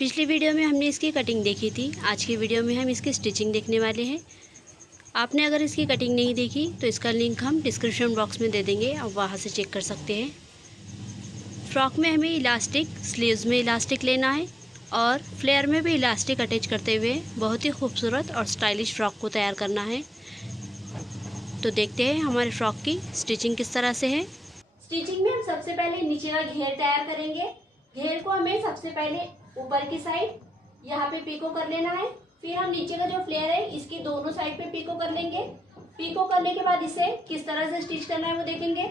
पिछली वीडियो में हमने इसकी कटिंग देखी थी। आज की वीडियो में हम इसकी स्टिचिंग देखने वाले हैं। आपने अगर इसकी कटिंग नहीं देखी तो इसका लिंक हम डिस्क्रिप्शन बॉक्स में दे देंगे, आप वहां से चेक कर सकते हैं। फ्रॉक में हमें इलास्टिक, स्लीव्स में इलास्टिक लेना है और फ्लेयर में भी इलास्टिक अटैच करते हुए बहुत ही खूबसूरत और स्टाइलिश फ्रॉक को तैयार करना है। तो देखते हैं हमारे फ्रॉक की स्टिचिंग किस तरह से है। स्टिचिंग में हम सबसे पहले नीचे का घेर तैयार करेंगे। घेर को हमें सबसे पहले ऊपर की साइड यहाँ पे पीको कर लेना है। फिर हम नीचे का जो फ्लेयर है इसकी दोनों साइड पे पीको कर लेंगे। पीको करने के बाद इसे किस तरह से स्टिच करना है वो देखेंगे।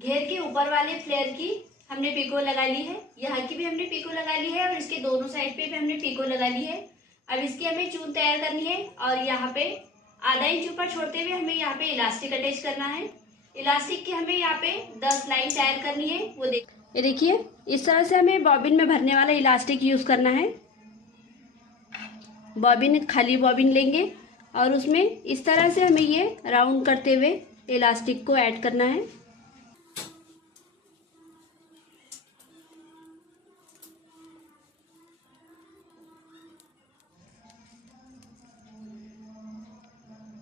घेर के ऊपर वाले फ्लेयर की हमने पीको लगा ली है, यहाँ की भी हमने पीको लगा ली है और इसके दोनों साइड पे भी हमने पीको लगा ली है। अब इसकी हमें चून तैयार करनी है और यहाँ पे आधा इंच ऊपर छोड़ते हुए हमें यहाँ पे इलास्टिक अटैच करना है। इलास्टिक की हमें यहाँ पे 10 लाइन तैयार करनी है, वो ये देखिए इस तरह से हमें बॉबिन में भरने वाला इलास्टिक यूज करना है। बॉबिन, खाली बॉबिन लेंगे और उसमें इस तरह से हमें ये राउंड करते हुए इलास्टिक को ऐड करना है।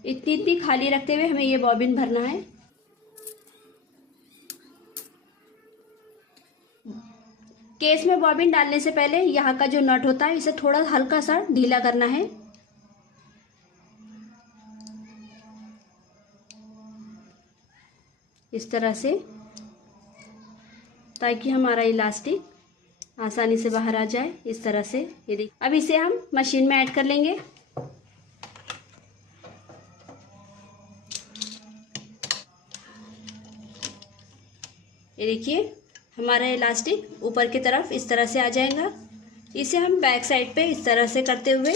इतनी इतनी खाली रखते हुए हमें ये बॉबिन भरना है। केस में बॉबिन डालने से पहले यहाँ का जो नट होता है इसे थोड़ा हल्का सा ढीला करना है। इस तरह से, ताकि हमारा इलास्टिक आसानी से बाहर आ जाए। इस तरह से ये देखिए। अब इसे हम मशीन में ऐड कर लेंगे। ये देखिए हमारा इलास्टिक ऊपर की तरफ इस तरह से आ जाएगा। इसे हम बैक साइड पे इस तरह से करते हुए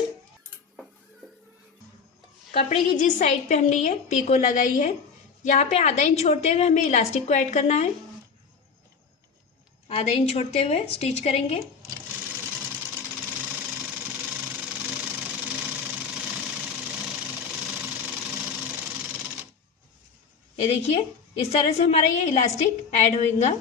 कपड़े की जिस साइड पे हमने ये पीको लगाई है यहाँ पे आधा इंच छोड़ते हुए हमें इलास्टिक को ऐड करना है। आधा इंच छोड़ते हुए स्टिच करेंगे। ये देखिए इस तरह से हमारा ये इलास्टिक ऐड होगा।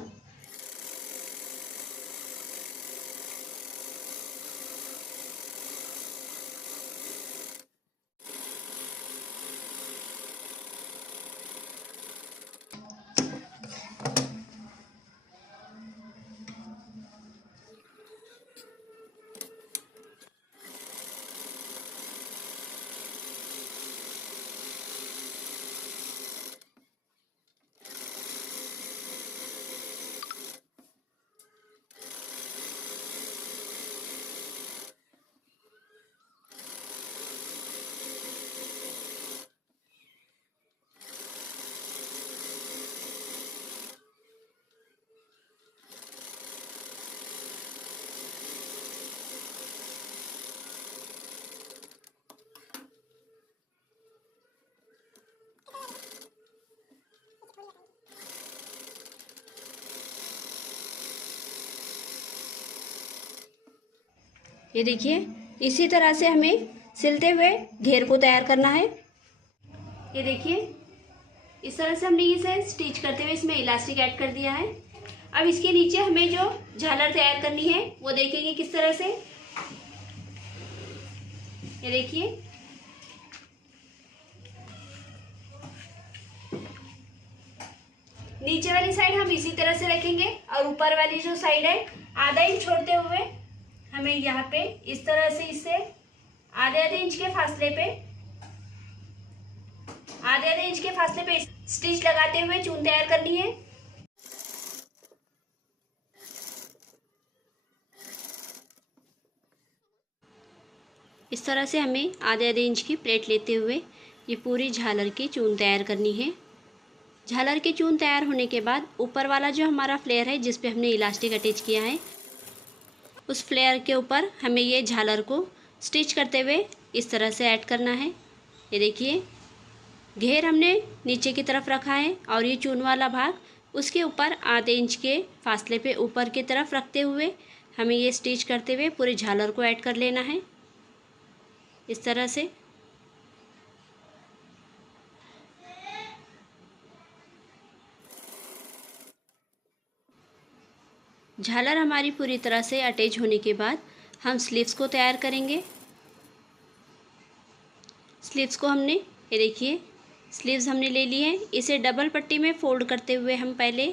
ये देखिए इसी तरह से हमें सिलते हुए घेर को तैयार करना है। ये देखिए इस तरह से हमने इसे स्टिच करते हुए इसमें इलास्टिक ऐड कर दिया है। अब इसके नीचे हमें जो झालर तैयार करनी है वो देखेंगे किस तरह से। ये देखिए नीचे वाली साइड हम इसी तरह से रखेंगे और ऊपर वाली जो साइड है आधा इंच छोड़ते हुए हमें यहाँ पे इस तरह से इसे आधे आधे इंच के फासले पे स्टिच लगाते हुए चून तैयार करनी है। इस तरह से हमें आधे आधे इंच की प्लेट लेते हुए ये पूरी झालर की चून तैयार करनी है। झालर की चून तैयार होने के बाद ऊपर वाला जो हमारा फ्लेयर है जिस पे हमने इलास्टिक अटैच किया है उस फ्लेयर के ऊपर हमें ये झालर को स्टिच करते हुए इस तरह से ऐड करना है। ये देखिए घेर हमने नीचे की तरफ रखा है और ये चून वाला भाग उसके ऊपर आधे इंच के फासले पे ऊपर की तरफ रखते हुए हमें ये स्टिच करते हुए पूरे झालर को ऐड कर लेना है इस तरह से। झालर हमारी पूरी तरह से अटैच होने के बाद हम स्लीव्स को तैयार करेंगे। स्लीव्स को हमने, ये देखिए स्लीव्स हमने ले ली है। इसे डबल पट्टी में फोल्ड करते हुए हम पहले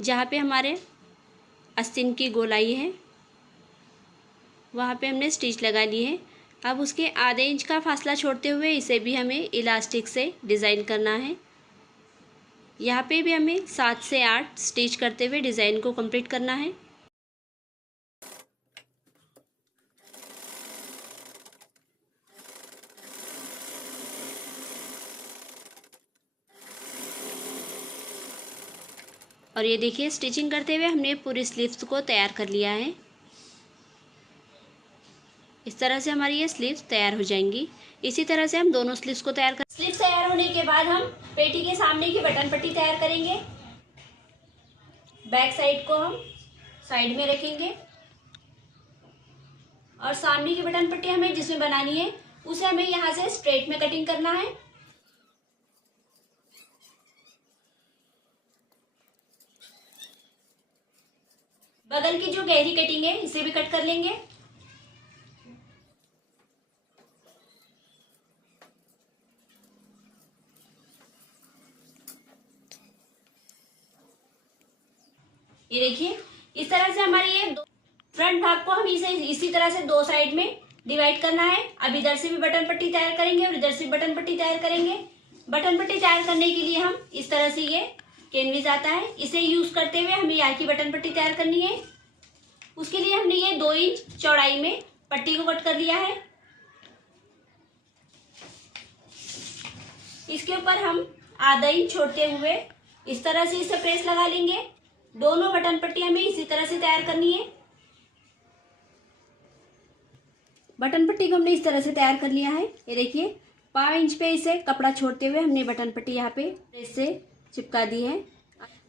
जहाँ पे हमारे आस्तीन की गोलाई है वहाँ पे हमने स्टिच लगा ली है। अब उसके आधे इंच का फासला छोड़ते हुए इसे भी हमें इलास्टिक से डिज़ाइन करना है। यहाँ पे भी हमें 7 से 8 स्टिच करते हुए डिज़ाइन को कंप्लीट करना है। और ये देखिए स्टिचिंग करते हुए हमने पूरी स्लीव्स को तैयार कर लिया है। इस तरह से हमारी ये स्लीव्स तैयार हो जाएंगी। इसी तरह से हम दोनों स्लीव्स को तैयार कर, स्लीव्स तैयार होने के बाद हम पेटी के सामने की बटन पट्टी तैयार करेंगे। बैक साइड को हम साइड में रखेंगे और सामने की बटन पट्टी हमें जिसमें बनानी है उसे हमें यहाँ से स्ट्रेट में कटिंग करना है। बगल की जो गहरी कटिंग है इसे भी कट कर लेंगे। ये देखिए इस तरह से हमारी ये फ्रंट भाग को हम इसी तरह से दो साइड में डिवाइड करना है। अब इधर से भी बटन पट्टी तैयार करेंगे और इधर से भी बटन पट्टी तैयार करेंगे। बटन पट्टी तैयार करने के लिए हम इस तरह से ये कैनविस आता है, इसे यूज करते हुए हमें यहाँ की बटन पट्टी तैयार करनी है। उसके लिए हमने ये 2 इंच चौड़ाई में पट्टी को कट कर लिया है। इसके ऊपर हम आधा इंच छोड़ते हुए इस तरह से इसे प्रेस लगा लेंगे। दोनों बटन पट्टी हमें इसी तरह से तैयार करनी है। बटन पट्टी को हमने इस तरह से तैयार कर लिया है। ये देखिए 5 इंच पे इसे कपड़ा छोड़ते हुए हमने बटन पट्टी यहाँ पे प्रेस से चिपका दी है।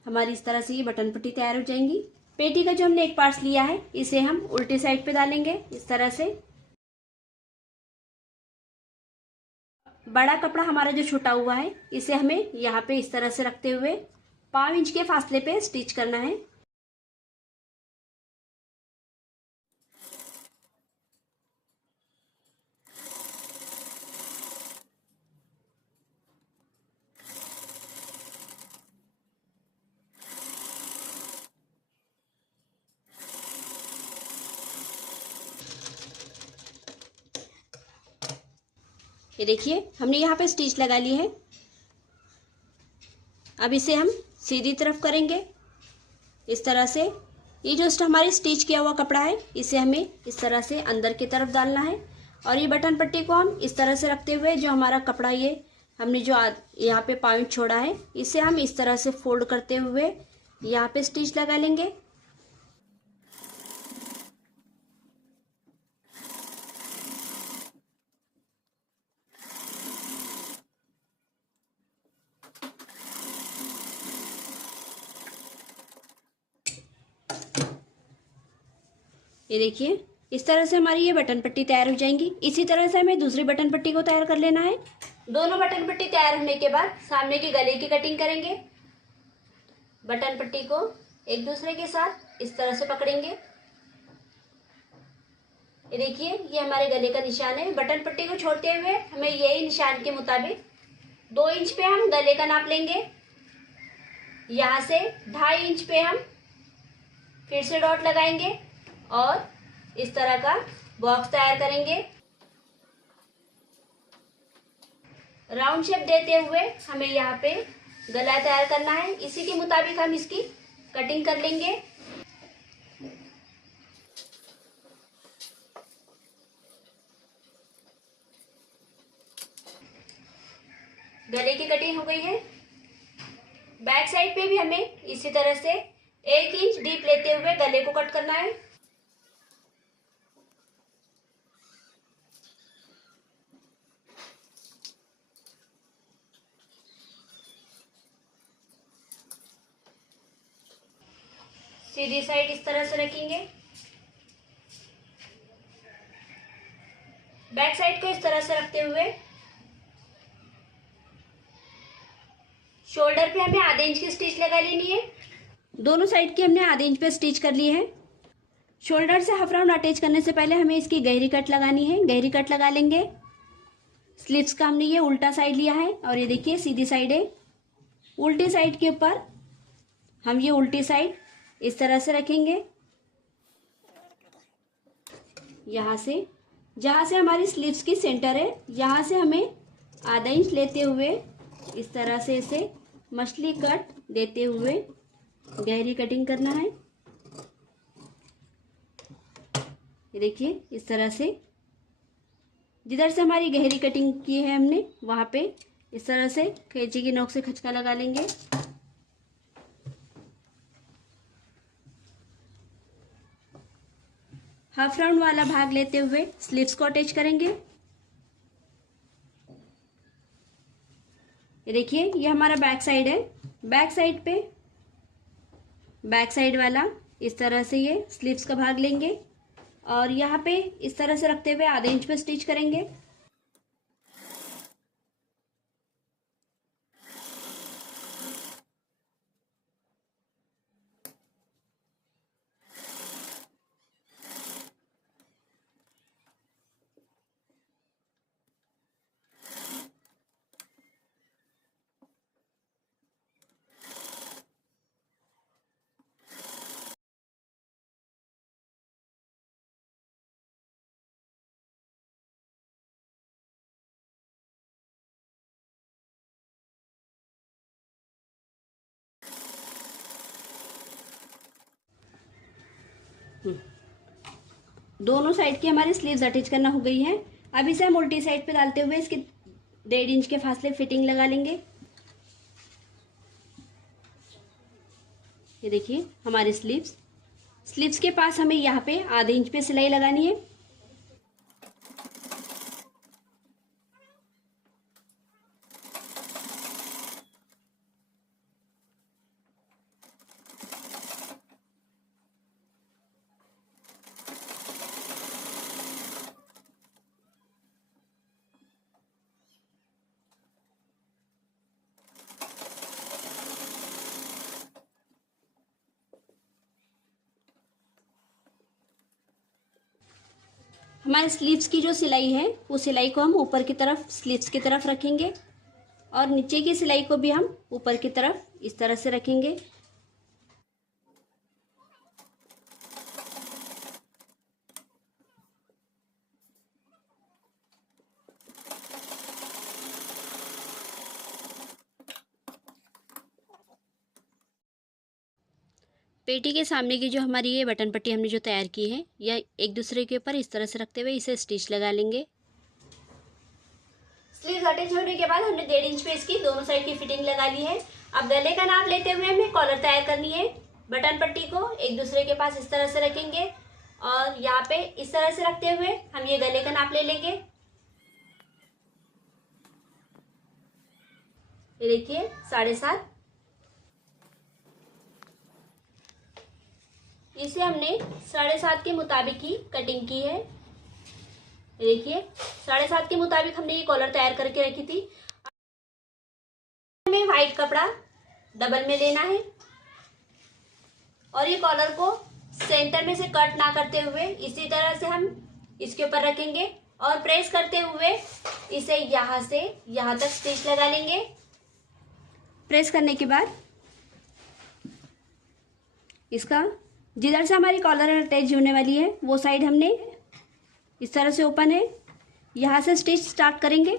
हमारी इस तरह से ये बटन पट्टी तैयार हो जाएंगी। पेटी का जो हमने एक पार्ट लिया है इसे हम उल्टी साइड पे डालेंगे इस तरह से। बड़ा कपड़ा हमारा जो छूटा हुआ है इसे हमें यहाँ पे इस तरह से रखते हुए 5 इंच के फासले पे स्टिच करना है। ये देखिए हमने यहाँ पे स्टिच लगा ली है। अब इसे हम सीधी तरफ करेंगे इस तरह से। ये जो हमारी स्टिच किया हुआ कपड़ा है इसे हमें इस तरह से अंदर की तरफ डालना है और ये बटन पट्टी को हम इस तरह से रखते हुए जो हमारा कपड़ा ये हमने जो यहाँ पे पॉइंट छोड़ा है इसे हम इस तरह से फोल्ड करते हुए यहाँ पे स्टिच लगा लेंगे। ये देखिए इस तरह से हमारी ये बटन पट्टी तैयार हो जाएंगी। इसी तरह से हमें दूसरी बटन पट्टी को तैयार कर लेना है। दोनों बटन पट्टी तैयार होने के बाद सामने के गले की कटिंग करेंगे। बटन पट्टी को एक दूसरे के साथ इस तरह से पकड़ेंगे। ये देखिए ये हमारे गले का निशान है। बटन पट्टी को छोड़ते हुए हमें यही निशान के मुताबिक 2 इंच पे हम गले का नाप लेंगे। यहाँ से 2.5 इंच पे हम फिर से डॉट लगाएंगे और इस तरह का बॉक्स तैयार करेंगे। राउंड शेप देते हुए हमें यहाँ पे गला तैयार करना है। इसी के मुताबिक हम इसकी कटिंग कर लेंगे। गले की कटिंग हो गई है। बैक साइड पे भी हमें इसी तरह से 1 इंच डीप लेते हुए गले को कट करना है। सीधी साइड इस तरह से रखेंगे। बैक साइड को इस तरह से रखते हुए शोल्डर पे हमें आधे इंच की स्टिच लगा लेनी है। दोनों साइड की हमने आधे इंच पे स्टिच कर ली है। शोल्डर से हाफ राउंड अटैच करने से पहले हमें इसकी गहरी कट लगानी है। गहरी कट लगा लेंगे। स्लीव्स का हमने ये उल्टा साइड लिया है और ये देखिए सीधी साइड है। उल्टी साइड के ऊपर हम ये उल्टी साइड इस तरह से रखेंगे। यहाँ से जहाँ से हमारी स्लीव्स की सेंटर है, यहाँ से हमें आधा इंच लेते हुए इस तरह से इसे मछली कट देते हुए गहरी कटिंग करना है। ये देखिए इस तरह से जिधर से हमारी गहरी कटिंग की है हमने वहाँ पे इस तरह से कैंची की नोक से खचका लगा लेंगे। हाफ राउंड वाला भाग लेते हुए स्लीव्स को अटैच करेंगे। ये देखिए ये हमारा बैक साइड है। बैक साइड पे बैक साइड वाला इस तरह से ये स्लीव्स का भाग लेंगे और यहाँ पे इस तरह से रखते हुए आधे इंच पे स्टिच करेंगे। दोनों साइड की हमारी स्लीव्स अटैच करना हो गई है। अब इसे हम उल्टी साइड पे डालते हुए इसके 1.5 इंच के फासले फिटिंग लगा लेंगे। ये देखिए हमारी स्लीव्स के पास हमें यहाँ पे आधे इंच पे सिलाई लगानी है। हमारे स्लीव्स की जो सिलाई है वो सिलाई को हम ऊपर की तरफ स्लीव्स की तरफ रखेंगे और नीचे की सिलाई को भी हम ऊपर की तरफ इस तरह से रखेंगे। पेटी के सामने की जो हमारी ये बटन पट्टी हमने जो तैयार की है या एक दूसरे के ऊपर इस तरह से रखते हुए इसे स्टिच लगा लेंगे। स्लीव्स अटैच होने के बाद हमने 1.5 इंच पे इसकी दोनों साइड की फिटिंग लगा ली है। अब गले का नाप लेते हुए हमें कॉलर तैयार करनी है। बटन पट्टी को एक दूसरे के पास इस तरह से रखेंगे और यहाँ पे इस तरह से रखते हुए हम ये गले का नाप ले लेंगे। ये देखिए 7.5। इसे हमने 7.5 के मुताबिक ही कटिंग की है। देखिए 7.5 के मुताबिक हमने ये कॉलर तैयार करके रखी थी। हमें व्हाइट कपड़ा डबल में लेना है और ये कॉलर को सेंटर में से कट ना करते हुए इसी तरह से हम इसके ऊपर रखेंगे और प्रेस करते हुए इसे यहाँ से यहाँ तक स्टिच लगा लेंगे। प्रेस करने के बाद इसका जिधर से हमारी कॉलर अटैच होने वाली है वो साइड हमने इस तरह से ओपन है, यहाँ से स्टिच स्टार्ट करेंगे।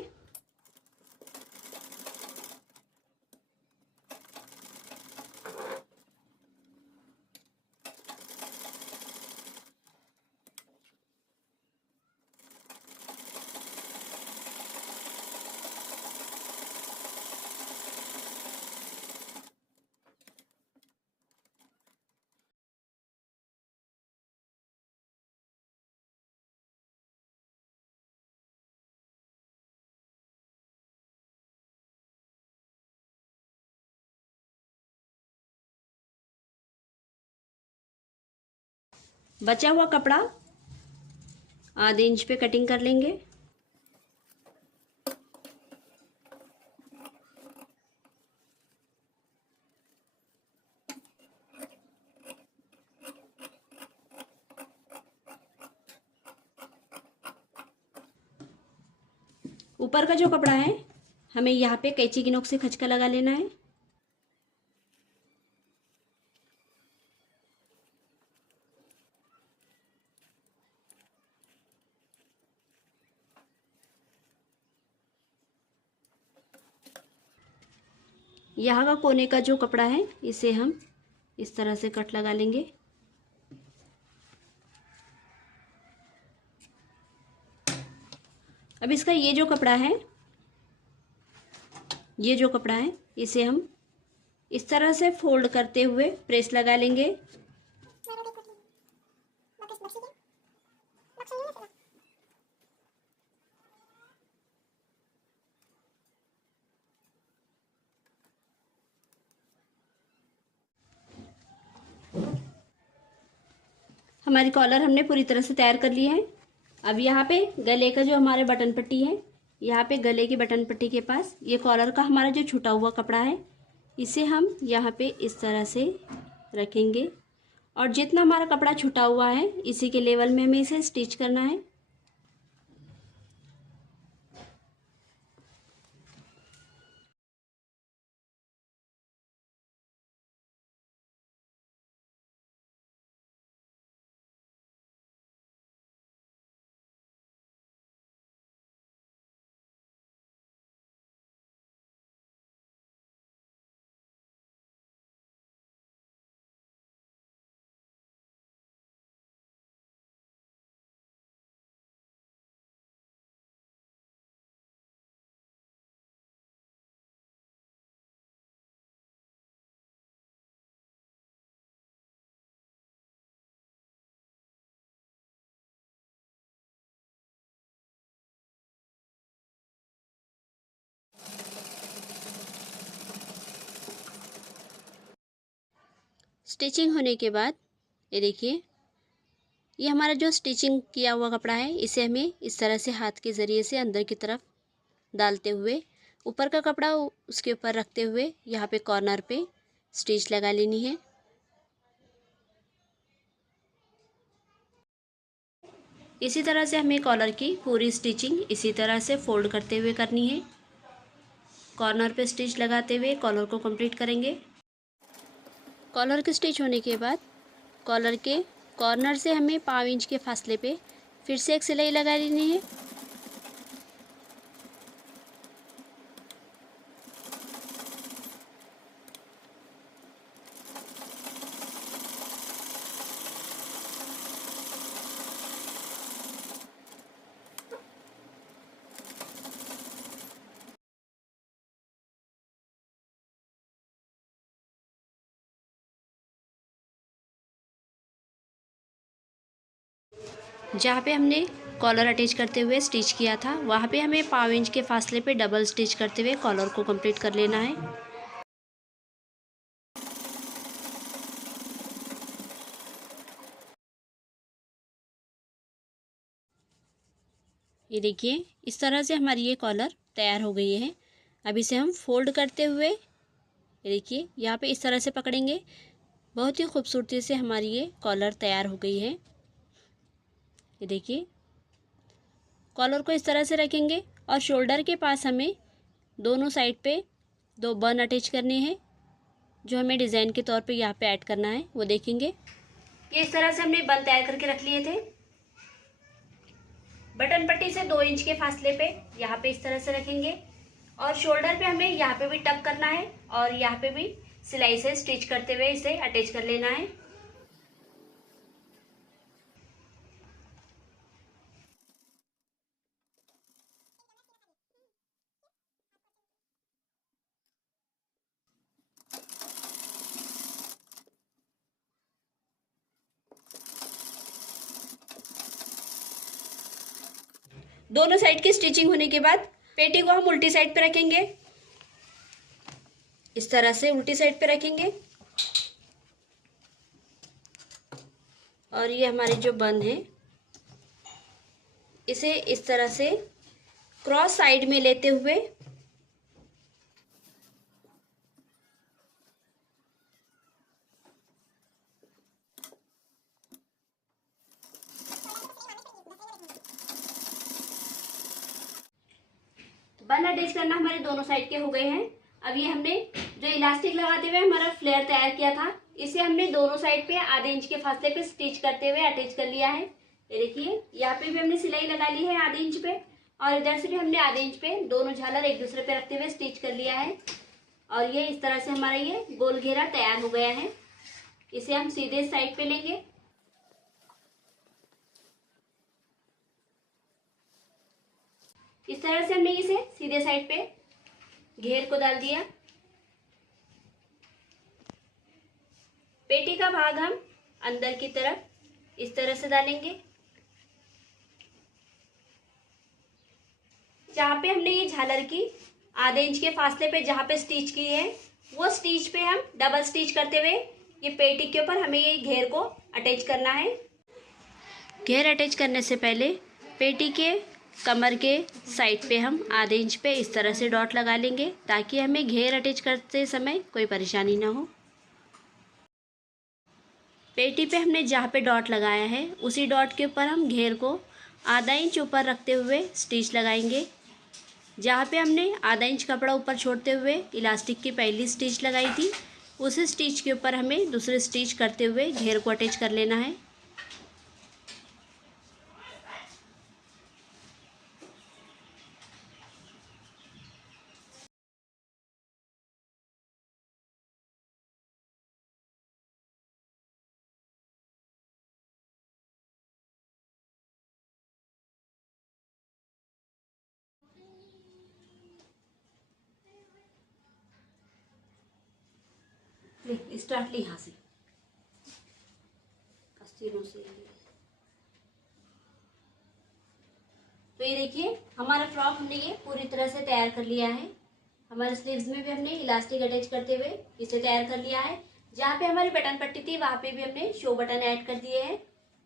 बचा हुआ कपड़ा आधे इंच पे कटिंग कर लेंगे। ऊपर का जो कपड़ा है हमें यहाँ पे कैंची की नोक से खचका लगा लेना है। यहाँ का कोने का जो कपड़ा है इसे हम इस तरह से कट लगा लेंगे। अब इसका ये जो कपड़ा है इसे हम इस तरह से फोल्ड करते हुए प्रेस लगा लेंगे। हमारी कॉलर हमने पूरी तरह से तैयार कर ली है। अब यहाँ पे गले का जो हमारे बटन पट्टी है, यहाँ पे गले की बटन पट्टी के पास ये कॉलर का हमारा जो छूटा हुआ कपड़ा है इसे हम यहाँ पे इस तरह से रखेंगे और जितना हमारा कपड़ा छूटा हुआ है इसी के लेवल में हमें इसे स्टिच करना है। स्टिचिंग होने के बाद ये देखिए, ये हमारा जो स्टिचिंग किया हुआ कपड़ा है इसे हमें इस तरह से हाथ के ज़रिए से अंदर की तरफ डालते हुए ऊपर का कपड़ा उसके ऊपर रखते हुए यहाँ पे कॉर्नर पे स्टिच लगा लेनी है। इसी तरह से हमें कॉलर की पूरी स्टिचिंग इसी तरह से फोल्ड करते हुए करनी है। कॉर्नर पे स्टिच लगाते हुए कॉलर को कंप्लीट करेंगे। कॉलर के स्टिच होने के बाद कॉलर के कॉर्नर से हमें 5 इंच के फासले पे फिर से एक सिलाई लगा लेनी है। जहाँ पे हमने कॉलर अटैच करते हुए स्टिच किया था वहाँ पे हमें 5 इंच के फासले पे डबल स्टिच करते हुए कॉलर को कंप्लीट कर लेना है। ये देखिए, इस तरह से हमारी ये कॉलर तैयार हो गई है। अब इसे हम फोल्ड करते हुए ये देखिए यहाँ पे इस तरह से पकड़ेंगे। बहुत ही खूबसूरती से हमारी ये कॉलर तैयार हो गई है। ये देखिए, कॉलर को इस तरह से रखेंगे और शोल्डर के पास हमें दोनों साइड पे 2 बन अटैच करने हैं जो हमें डिज़ाइन के तौर पे यहाँ पे ऐड करना है, वो देखेंगे। ये इस तरह से हमने बन तैयार करके रख लिए थे। बटन पट्टी से 2 इंच के फासले पे यहाँ पे इस तरह से रखेंगे और शोल्डर पे हमें यहाँ पे भी टक करना है और यहाँ पे भी सिलाई से स्टिच करते हुए इसे अटैच कर लेना है। दोनों साइड की स्टिचिंग होने के बाद पेटी को हम उल्टी साइड पे रखेंगे। इस तरह से उल्टी साइड पे रखेंगे और ये हमारी जो बन है इसे इस तरह से क्रॉस साइड में लेते हुए बन अटैच करना हमारे दोनों साइड के हो गए हैं। अब ये हमने जो इलास्टिक लगाते हुए हमारा फ्लेयर तैयार किया था, इसे हमने दोनों साइड पे आधे इंच के फासले पे स्टिच करते हुए अटैच कर लिया है। ये देखिए, यहाँ पे भी हमने सिलाई लगा ली है आधे इंच पे, और इधर से भी हमने आधे इंच पे दोनों झालर एक दूसरे पे रखते हुए स्टिच कर लिया है। और ये इस तरह से हमारा ये गोल घेरा तैयार हो गया है। इसे हम सीधे साइड पे लेंगे। इस तरह से हमने इसे सीधे साइड पे घेर को डाल दिया। पेटी का भाग हम अंदर की तरफ इस तरह से डालेंगे। जहाँ पे हमने ये झालर की आधे इंच के फासले पे जहाँ पे स्टिच की है, वो स्टिच पे हम डबल स्टिच करते हुए ये पेटी के ऊपर हमें ये घेर को अटैच करना है। घेर अटैच करने से पहले पेटी के कमर के साइड पे हम आधे इंच पे इस तरह से डॉट लगा लेंगे, ताकि हमें घेर अटैच करते समय कोई परेशानी ना हो। पेटी पे हमने जहाँ पे डॉट लगाया है, उसी डॉट के ऊपर हम घेर को आधा इंच ऊपर रखते हुए स्टिच लगाएंगे। जहाँ पे हमने आधा इंच कपड़ा ऊपर छोड़ते हुए इलास्टिक की पहली स्टिच लगाई थी, उस स्टिच के ऊपर हमें दूसरी स्टिच करते हुए घेर को अटैच कर लेना है। स्टार्ट ली यहाँ से अस्तीनों से। तो ये देखिए, हमारा फ्रॉक हमने ये पूरी तरह से तैयार कर लिया है। हमारे स्लीव्स में भी हमने इलास्टिक अटैच करते हुए इसे तैयार कर लिया है। जहाँ पे हमारी बटन पट्टी थी, वहाँ पे भी हमने शो बटन ऐड कर दिए हैं।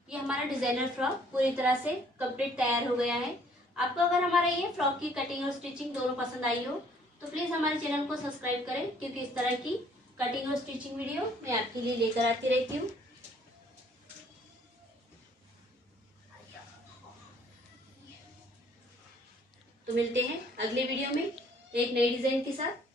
ये हमारा डिजाइनर फ्रॉक पूरी तरह से कंप्लीट तैयार हो गया है। आपको अगर हमारा ये फ्रॉक की कटिंग और स्टिचिंग दोनों पसंद आई हो, तो प्लीज हमारे चैनल को सब्सक्राइब करें, क्योंकि इस तरह की कटिंग और स्टिचिंग वीडियो मैं आपके लिए लेकर आती रहती हूँ। तो मिलते हैं अगले वीडियो में एक नई डिजाइन के साथ।